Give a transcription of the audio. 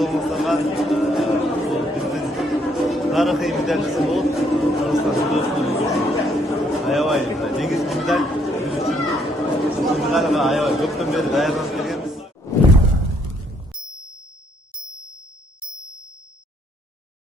olmasa bizden tarihi medalisi bu. Kırgızstan dostluğumuz. Ayavay, Cengiz medal biz için medalga ayavay. Köpten beri dayanıp gelemiz.